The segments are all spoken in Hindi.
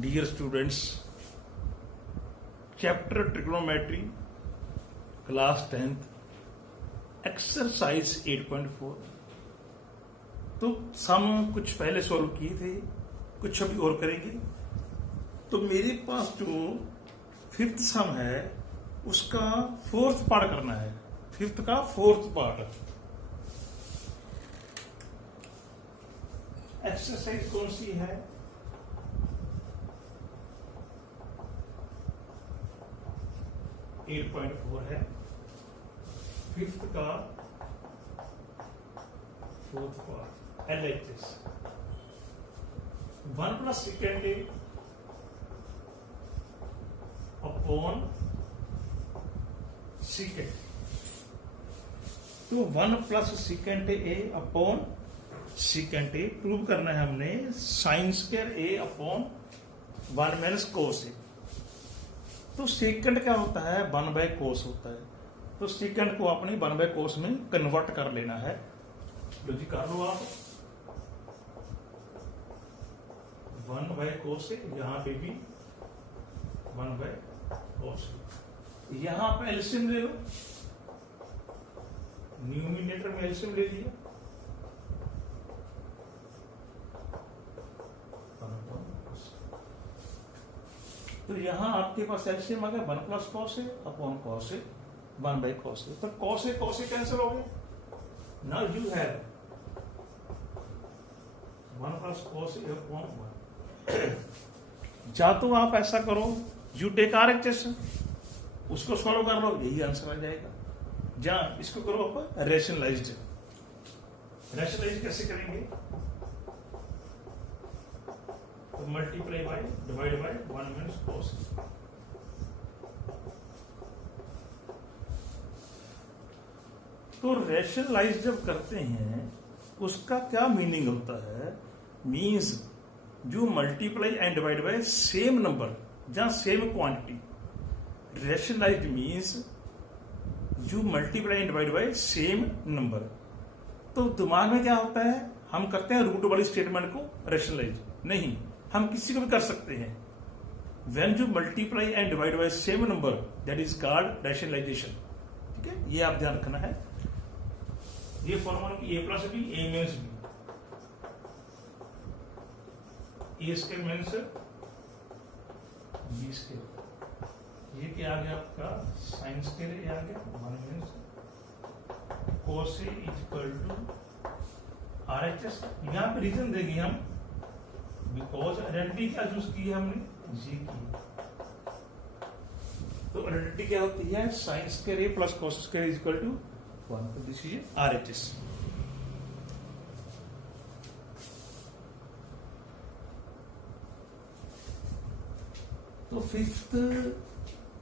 Dear students, chapter trigonometry, class 10th, exercise 8.4। तो सम कुछ पहले सॉल्व किए थे, कुछ अभी और करेंगे। तो मेरे पास जो फिफ्थ सम है उसका फोर्थ पार्ट करना है। फिफ्थ का फोर्थ पार्ट। एक्सरसाइज कौन सी है? एट 8.4 है। फिफ्थ का फोर्थ पार्ट LHS 1 + सेकेंड ए अपॉन सेकेंड। तो 1 + सेकेंड ए अपॉन सेकेंड ए प्रूव करना है हमने sign square A upon 1 - cos ए। तो सेकंड क्या होता है? 1/cos होता है। तो सेकंड को अपनी 1/cos में कन्वर्ट कर लेना है। लो जी, कर लो आप। 1/cos से यहां पे भी 1/cos। यहां पे एलसीएम ले लो, न्यूमिनेटर में एलसीएम ले लिया। तो यहां आपके पास एलसीएम आ गया 1 + cos ए अपॉन cos ए 1/cos ए। तो cos ए कैंसिल हो गया। Now you have 1 + cos A upon 1। या तो आप ऐसा करो, यू टेक RHS, उसको सॉल्व कर लो, यही आंसर आ जाएगा। या इसको करो आप रेशनलाइज्ड। रेशनलाइज कैसे करेंगे? तो multiply by divide by 1 - cos। तो रेशनलाइज जब करते हैं उसका क्या मीनिंग होता है? मींस जो multiply and divide by same number या सेम क्वांटिटी। रेशनलाइज मींस जो multiply and divide by same number. तो दिमाग में क्या होता है? हम करते हैं रूट वाली स्टेटमेंट को रेशनलाइज। नहीं, हम किसी को भी कर सकते हैं। When you multiply and divide by same number, that is called rationalisation. ठीक है, ये आप ध्यान रखना है। ये formula a + b a - b, a² - b²। ये क्या आ गया आपका? साइन स्क्वायर ए आ गया 1 - cos ए = RHS। यहां पे रीजन देंगे हम, बिकॉज आइडेंटिटी क्या चूज की है हमने? जी की। तो आइडेंटिटी क्या होती है? साइन स्क्वायर ए + cos स्क्वायर = 1। तो दिस इज RHS। तो फिफ्थ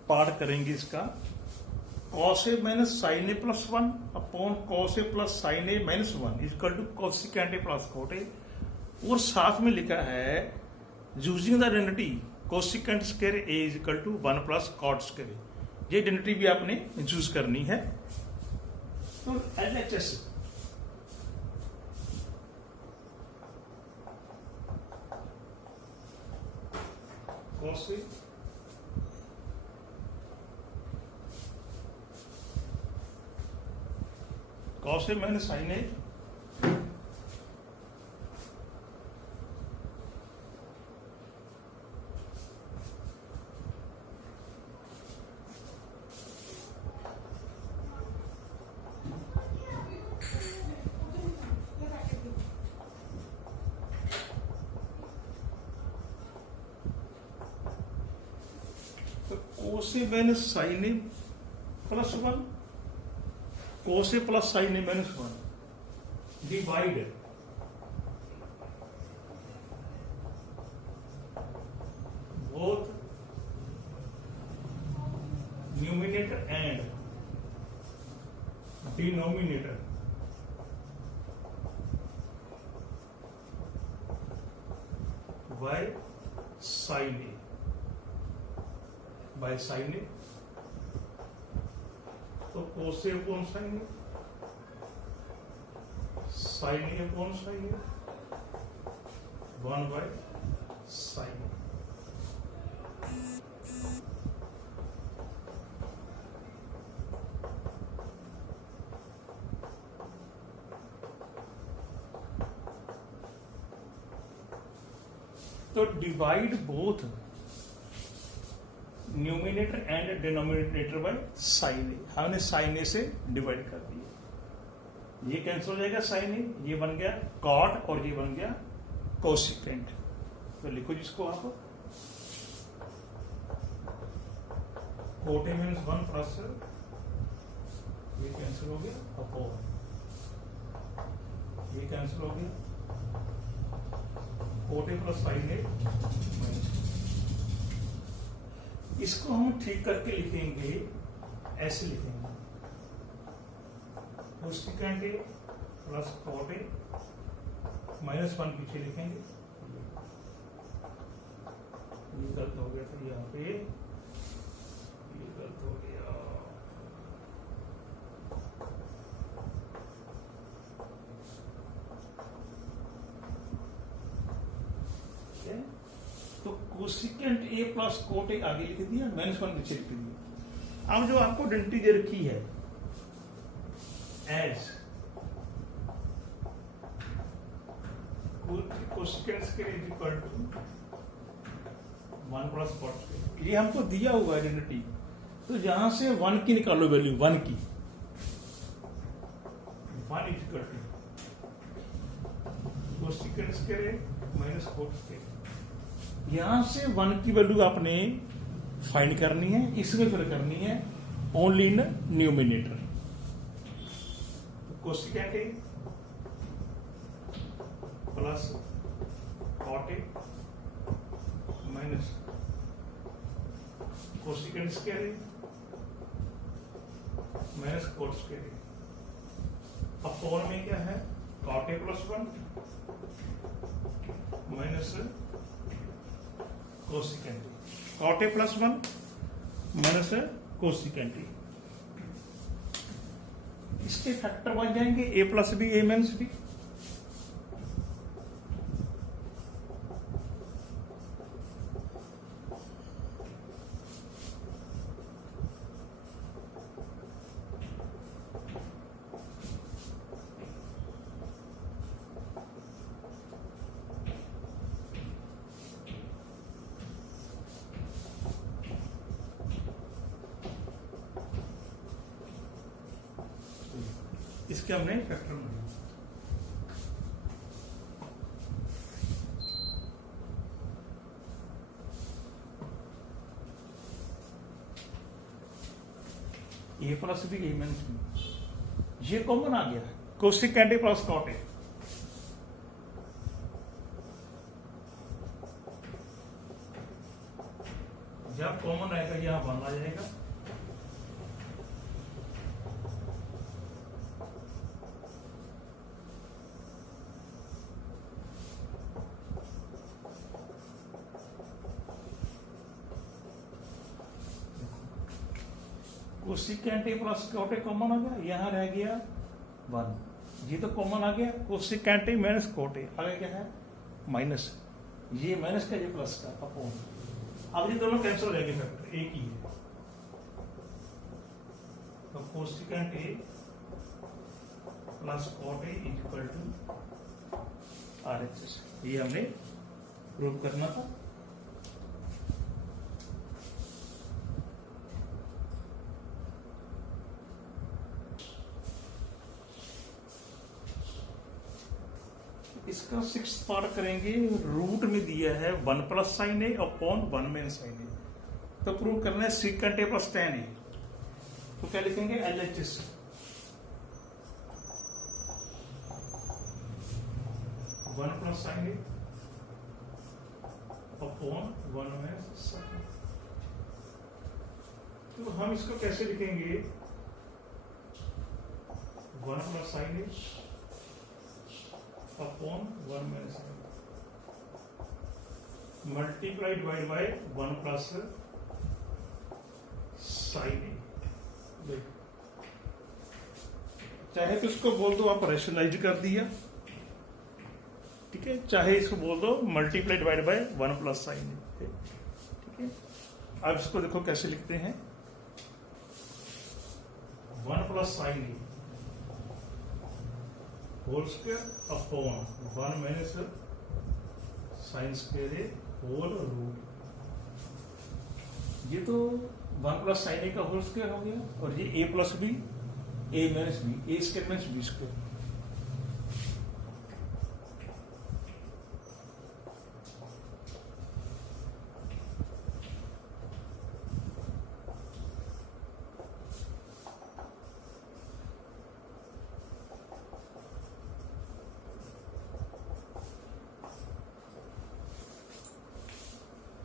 पार्ट करेंगे इसका। cos a - sin a + 1 upon cos a + sin a - 1 = cosecant a + cot a। और साथ में लिखा है using the identity cosecant square A = 1 + cot square. ये आइडेंटिटी भी आपने चूज करनी है। तो LHS cos A - sin A cos A - sin A + 1 cos A + sin A - 1 divide both numerator and denominator by sin A। by sin A तो cos A upon sin A, sin A upon sin A, 1/sin A। तो divide both numerator and denominator by sine A, हमने साइन ए से डिवाइड कर दिया, ये कैंसिल हो जाएगा साइन ए, ये बन गया कॉट और ये बन गया कोसिकेंट। तो लिखो जिसको आप कोट ए मीन्स 1 प्लस ये कैंसिल हो गया अपॉन ये कैंसिल हो गया cot A plus sine A. इसको हम ठीक करके लिखेंगे, ऐसे लिखेंगे cosecant A plus cot A -1 पीछे लिखेंगे, ये गलत हो गया था यहाँ पे, ये गलत हो गया, तो cosecant A plus cot A आगे लिख दिया, -1 पीछे लिख दिया। अब जो आपको आइडेंटिटी दे रखी है as cosecant square is equal to 1 plus cot square, ये हमको दिया हुआ आइडेंटिटी, तो जहां से 1 की निकालो वैल्यू, 1 की 1 is equal to cosecant square minus cot square, यहां से 1 की वैल्यू आपने फाइंड करनी है, इसमें फिर करनी है only in numerator. Cosecant A plus cot A minus cosecant square A minus cot square A, upon में क्या है cot A plus 1 minus cosecant cot A plus 1 minus cosecant, इसके फैक्टर बन जाएंगे A plus B A minus B, इसके हमने फैक्टर बनाया। A plus B A minus B, ये कॉमन आ गया cosecant A plus cot A, जब कॉमन आएगा यहां 1 आ जाएगा, cosecant A plus cot A common आ गया, यहां रह गया 1, ये तो कॉमन आ गया cosecant A minus cot A, आगे क्या है माइनस, ये माइनस का ये प्लस का अपॉन, अब ये दोनों कैंसिल हो जाएंगे, फैक्टर एक ही है, तो cosecant A plus cot A is equal to RHS, ये हमने प्रूव करना था। इसका 6th पार्ट करेंगे, रूट में दिया है 1 plus sine A upon 1 minus sine A, तो प्रूव करना है secant A plus tan A, तो क्या लिखेंगे LHS 1 plus sine A upon 1 minus sine A, तो हम इसको कैसे लिखेंगे 1 plus sine A upon 1 minus multiply divide by 1 plus sine A, चाहे तो इसको बोल दो आप रेशनलाइज कर दिया, ठीक है, चाहे इसको बोल दो multiply divide by 1 plus sine A, ठीक है। अब इसको देखो कैसे लिखते हैं, 1 plus sine A whole square upon 1 minus sine square A whole root. ये तो 1 प्लस साइन ए का होल स्क्वायर हो गया, और ये a plus B, A minus B, A square minus B square.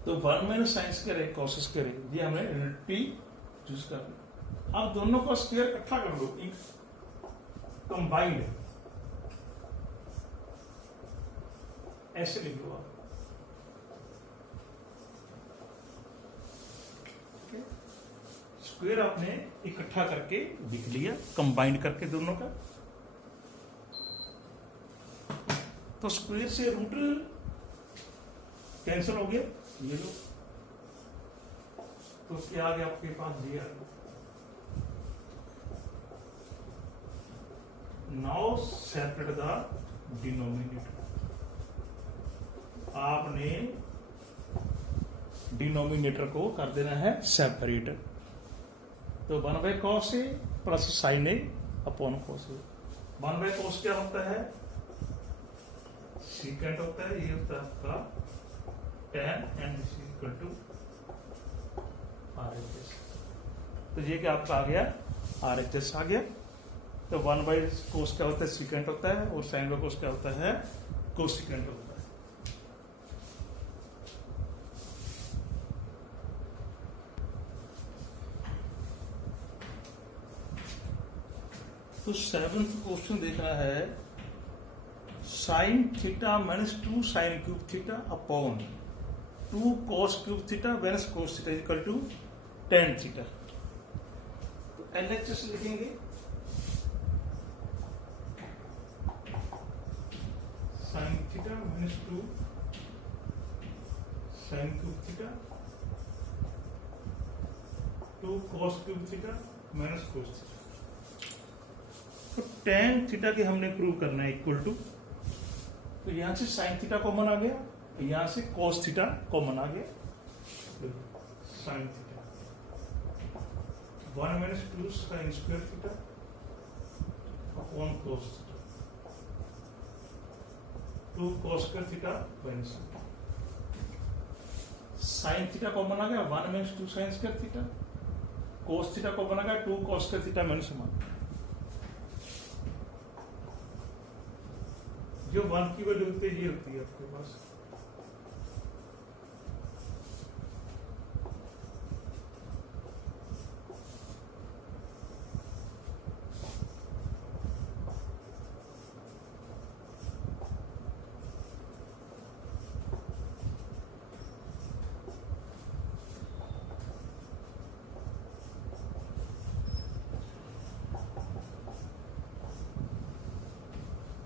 तो 1 माइनस साइन स्क्वायर है कॉस स्क्वायर है, ये हमने टी चूज कर लिया। अब दोनों को स्क्वायर इकट्ठा कर दो, कंबाइंड, ऐसे लिख लो आप। स्क्वायर आपने इकट्ठा करके लिख लिया, कंबाइंड करके दोनों का। तो स्क्वायर से रूट कैंसिल हो गया, ये लो। तो क्या आ गया आपके पास, दिया नाउ सेपरेट द डिनोमिनेटर। आपने डिनोमिनेटर को कर देना है सेपरेट। तो 1 bye cos A plus sine A upon cos A. 1 by cos क्या होता है, सीकेंट होता है, ये होता है आपका tan and equal to RHS। तो ये क्या आपका आ गया, RHS आ गया। तो 1 बाई कोस क्या होता है, सीकेंट होता है, और साइन बाई कोस क्या होता है, कोसिकेंट होता है। तो 7th क्वेश्चन देख रहा है, sine theta minus 2 sine cube theta upon 2 cos cube theta minus cos theta equal to tan theta. तो LHS लिखेंगे, sine theta minus 2 sine cube theta 2 cos cube theta minus cos theta. तो tan थीटा के हमने प्रूव करना है इक्वल टू, तो यहां से साइन थीटा कॉमन आ गया, यहां से cos थीटा कॉमन आ गया। Sine theta 1 minus 2 sine square theta upon cos theta 2 cos square theta minus sine theta common आ गया, 1 minus 2 sine square theta, cos theta common आ गया, 2 cos स्क्वायर थीटा माइनस 1। जो 1 की वैल्यू होती है ये होती है आपके पास।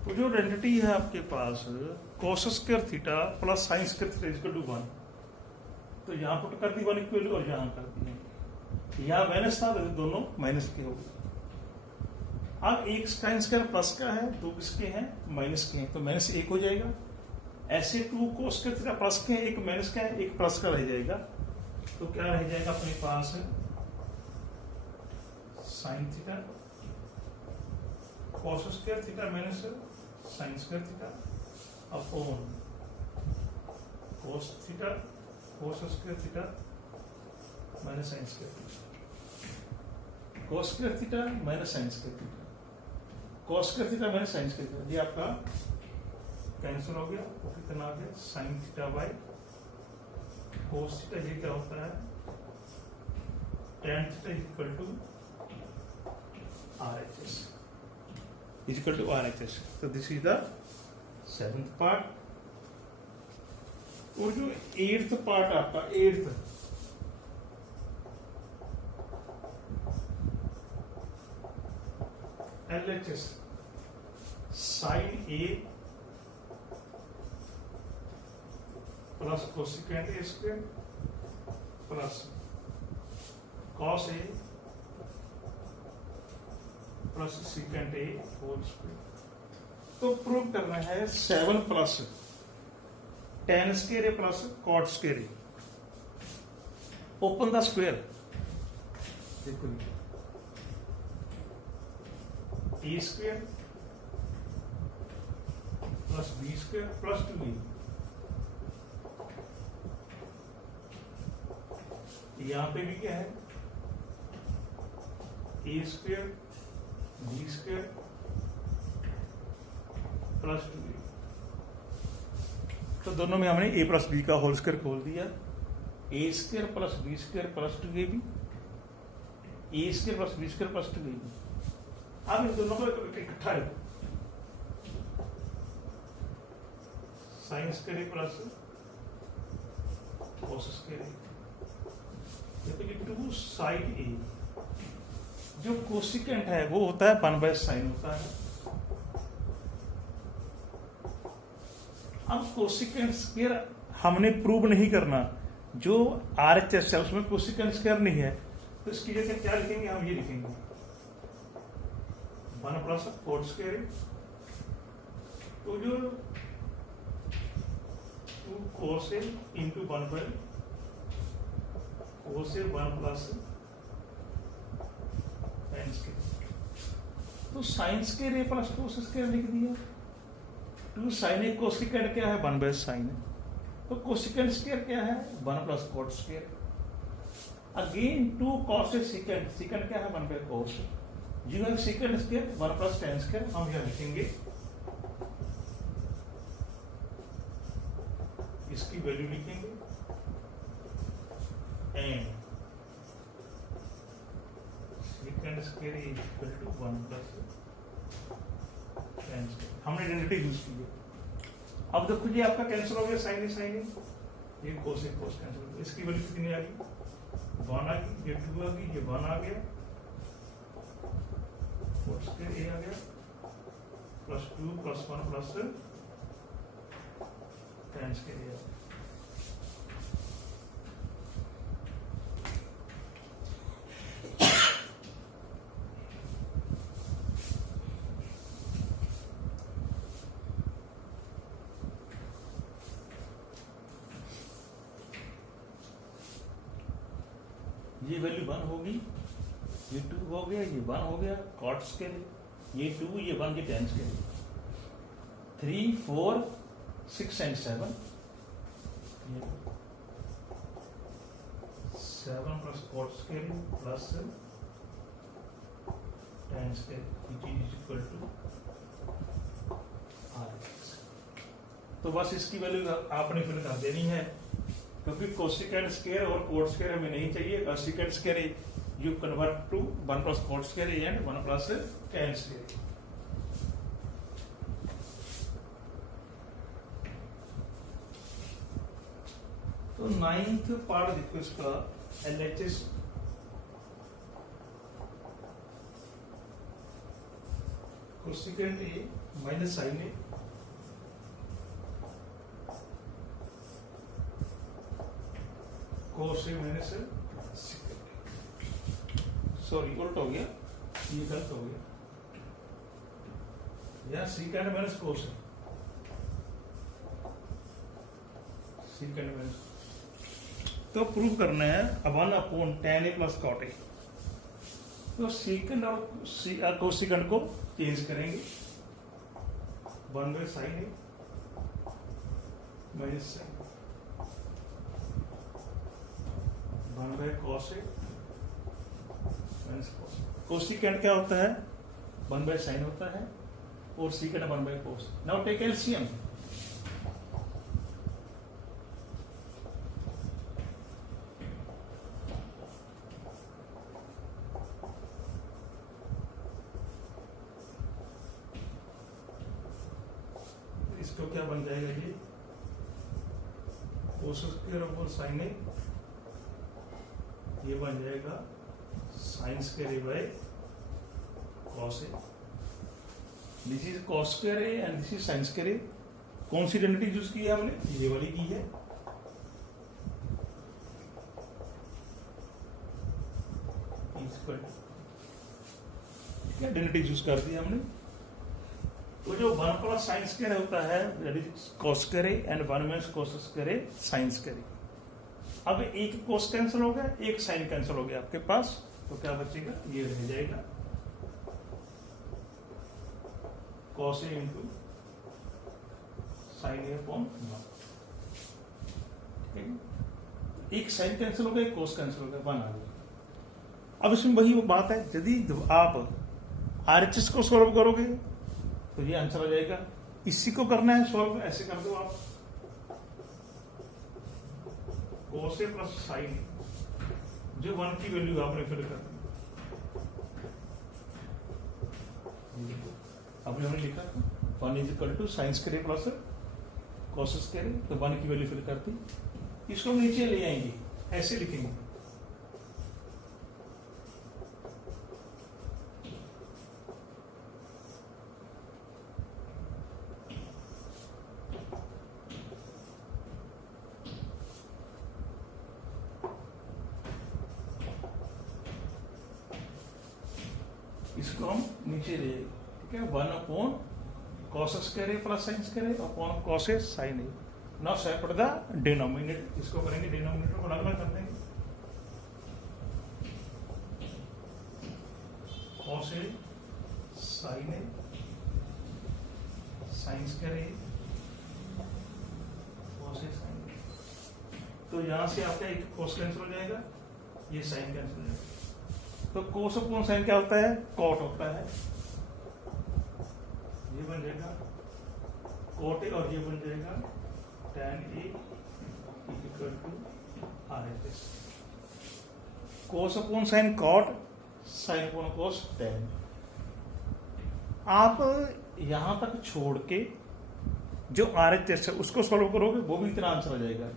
तो जो आइडेंटिटी है आपके पास cos square theta plus sine square theta equal to 1, तो यहाँ पुट कर दी 1 इक्वल और यहाँ कर दी, यहाँ माइनस था, दोनों माइनस के हो गए। अब एक साइन स्क्वायर प्लस का है, 2 किसके हैं, माइनस के हैं, तो माइनस 1 हो जाएगा। ऐसे 2 cos स्क्वायर थीटा प्लस के हैं, एक माइनस का है, एक प्लस का रह जाएगा। तो क्या रह जाएगा अपने पास, sine theta cos square theta minus sine square theta upon cos theta cos square theta minus sine square theta, cos square theta minus sine square theta, cos square theta minus sine square theta, ये आपका कैंसिल हो गया। तो कितना आ गया, sine theta by cos theta, ये क्या होता है, tan theta equal to RHS is equal to RHS। तो this is the 7th part. और जो 8th पार्ट आपका 8th LHS sine A plus cosecant A square plus cos A plus secant A whole square. तो प्रूव करना है 7 plus tan square A plus cot square A. Open the square, देखो A square plus B square plus 2a, यहां पे भी क्या है A square B square plus 2a। तो दोनों में हमने a प्लस बी का होल स्क्वायर खोल दिया। ए square plus B square plus 2ab, A square plus B square plus 2ab। अब इन दोनों को इकट्ठा लिखो, sine square plus cos square. Two side A, जो कोसिकेंट है वो होता है 1/sin होता है। अब कोसिकेंट स्क्वायर हमने प्रूव नहीं करना, जो RHS है उसमें कोसिकेंट स्क्वायर नहीं है, तो इसकी जगह क्या लिखेंगे, हम ये लिखेंगे 1 प्लस कोट स्क्वायर। तो जो 2 cos A into 1 cos A 1 plus sine square. तो sine square A plus cos square लिख दिया। 2 sin ए कोसिकेंट क्या है 1/sin है, तो कोसिकेंट स्क्वायर क्या है 1 plus cot square. Again 2 cos A secant, secant क्या है 1/cos। You have secant square 1 plus tan square, हम यह लिखेंगे, इसकी वैल्यू लिखेंगे and secant square is equal to 1 plus tan square. हमने आइडेंटिटी यूज की है। अब देखो जी आपका कैंसिल हो गया, साइन ए ये कोस ए कोस कैंसिल हो गया। इसकी वैल्यू कितनी आ गई 1 आ गई, ये 2 आ गई, ये 1 आ गया, कोस स्क्वायर ए आ गया plus 2 plus 1 plus tan square A आ गया। ये वैल्यू 1 होगी, ये 2 हो गया, ये 1 हो गया, कॉट स्क्वायर, ये 2, ये 1, ये tan square. 3 4 6 and 7, 7 plus cot square plus tan square which is equal to r। तो बस इसकी वैल्यू आपने फिल कर देनी है, क्योंकि कोसिकेंट स्क्वायर और कोट स्क्वायर हमें नहीं चाहिए। Cosecant square you convert to 1 plus cot square and 1 plus tan square. तो 9th पार्ट देखो इसका, LHS cosecant A minus sine A cos A minus sorry उल्ट हो गया, ये गलत हो गया, या सीकेंट माइनस कोस है, सीकेंट माइनस। तो प्रूव करना है 1/tan ए प्लस कॉट ए। तो सीकेंट और कोसिकेंट को चेंज करेंगे, 1/sin ए माइनस साइन 1/cos ए माइनस cos। कोसिकेंट क्या होता है 1/sin होता है और secant 1/cos। Now take LCM. इसको क्या बन जाएगा ये cos square over sine A, ये बन जाएगा sine square by cos A. This is cos square A and this is sine square A. कौन सी आइडेंटिटी यूज की है हमने, ये वाली की है। इक्वल टू, ठीक है, डेरिवेटिव यूज कर दिया हमने। तो जो 1 प्लस साइन स्क्वायर होता है दैट इज कॉस करे एंड 1 माइनस कॉस करे साइन करे। अब एक कॉस कैंसिल हो गया, एक साइन कैंसिल हो गया आपके पास, तो क्या बचेगा, ये रह जाएगा cos A into sine A upon 1। एक साइन कैंसिल हो गया, एक कॉस कैंसिल हो गया, 1 आ गया। अब इसमें वही बात है, यदि आप आरएचएस को सॉल्व करोगे तो ये आंसर आ जाएगा। इसी को करना है सॉल्व, ऐसे कर दो आप, कॉस ए प्लस साइन, जो 1 की वैल्यू आपने फिल कर दी। अभी हमने लिखा 1 is equal to sine square plus cos square, तो 1 की वैल्यू फिल कर दी। इसको नीचे ले आएंगे, ऐसे लिखेंगे, इसको हम नीचे ले आएंगे, ठीक है। 1 upon cos square plus sine square upon cos A sine A. Now separate the denominator, इसको करेंगे डिनोमिनेटर को अलग अलग कर देंगे, cos A sine A sine square A cos A sine A. तो यहां से आपका एक कॉस कैंसिल हो जाएगा, ये साइन कैंसिल हो जाएगा। तो कोस अपॉन साइन क्या होता है, कॉट होता है, ये बन जाएगा कॉट ए, और ये बन जाएगा tan A equal to RHS। Cos upon sine cot, sine upon cos tan। आप यहां तक छोड़ के जो RHS है उसको सॉल्व करोगे, वो भी इतना आंसर आ जाएगा।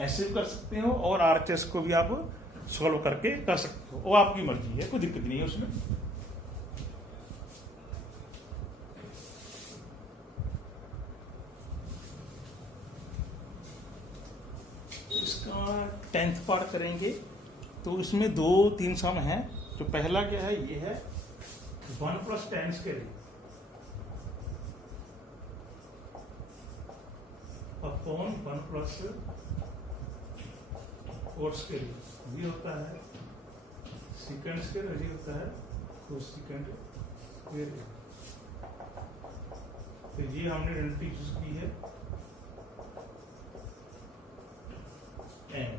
ऐसे भी कर सकते हो और RHS को भी आप सॉल्व करके कर सकते हो, वो आपकी मर्जी है, कोई दिक्कत नहीं है उसमें। इसका 10th पार्ट करेंगे, तो इसमें 2-3 सम है। जो पहला क्या है, ये है 1 plus tan square upon 1 plus cot square, ये होता है सेकंड स्क्वायर, ये होता है कोसेकेंड स्क्वायर। तो ये हमने डेरिवेटिव यूज की है एन,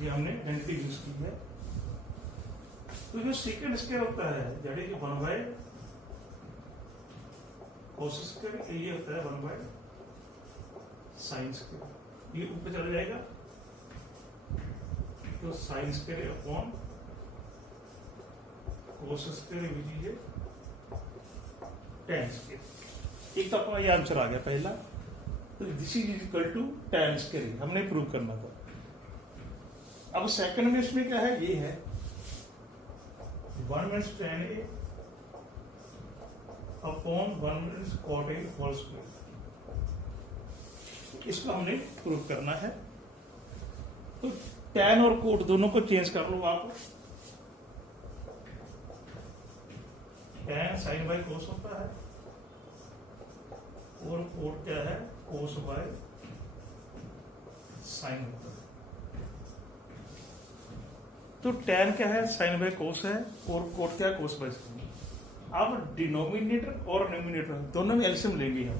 ये हमने डेरिवेटिव यूज की है। तो जो सेकंड स्क्वायर होता है that is 1 by cos square, ये होता है 1 बाय साइन स्क्वायर, ये ऊपर चला जाएगा। तो sine square upon cos square which is tan square. एक तो अपना ये आंसर आ गया पहला, तो this is equal to tan square, हमने प्रूव करना था। अब सेकंड में इसमें क्या है, ये है 1 minus tan A upon 1 minus cot A whole square. इसको हमने प्रूव करना है। तो tan और कोट दोनों को चेंज कर लो आप। tan साइन बाय कोस होता है और कोट क्या है, कोस बाय साइन होता है। तो tan क्या है, साइन बाय कोस है, और कोट क्या है, कोस बाय साइन। अब डिनोमिनेटर और न्यूमिनेटर दोनों में एलसीएम लेंगे हम।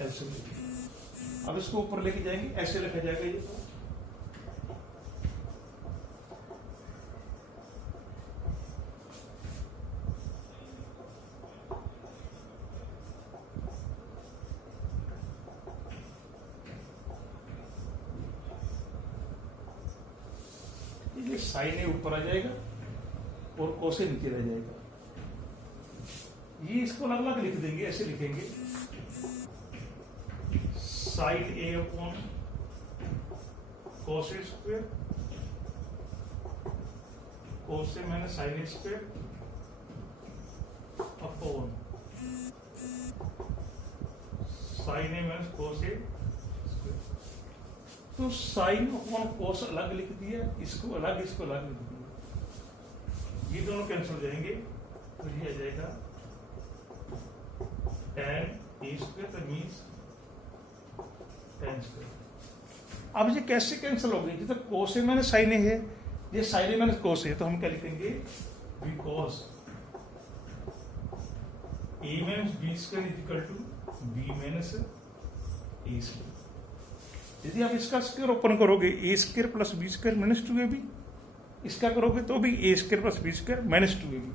एलसीएम, अब इसको ऊपर लेके जाएंगे, ऐसे लिखा जाएगा ये। ये साइन ए ऊपर आ जाएगा और कोसे नीचे रह जाएगा। ये इसको अलग अलग लिख देंगे, ऐसे लिखेंगे sign A upon cos A square, cos A minus sine A square upon sine A minus cos ए। तो साइन अपॉन कोस अलग लिख दिया, इसको अलग, इसको अलग लिख दिया, ये दोनों कैंसिल हो जाएंगे, तो ये आ जाएगा tan ए स्क्वायर, तो मीन्स tan स्क्वायर। अब ये कैसे कैंसिल हो गई? तो कोस ए माइनस साइन ए है, ये साइन ए माइनस कोस ए, तो हम क्या लिखेंगे? Because A minus B square is equal to B minus A square. यदि आप इसका स्क्वायर ओपन करोगे, A square plus B square minus 2ab, इसका करोगे तो भी A square plus B square minus 2ab,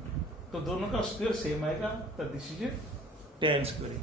तो दोनों का स्क्वायर सेम आएगा, तो दिस इज tan स्क्वायर।